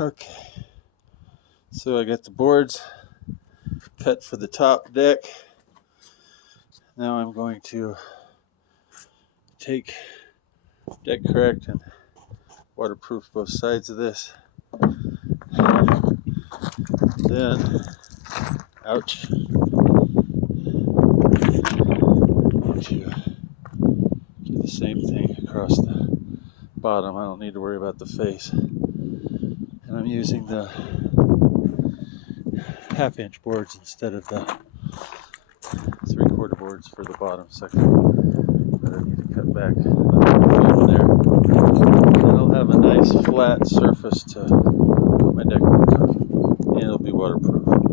Okay, so I got the boards cut for the top deck. Now I'm going to take deck correct and waterproof both sides of this. Then, ouch, to do the same thing across the bottom. I don't need to worry about the face. And I'm using the 1/2-inch boards instead of the 3/4 boards for the bottom section. But I need to cut back from there. And I'll have a nice flat surface to put my deck boards on. And it'll be waterproof.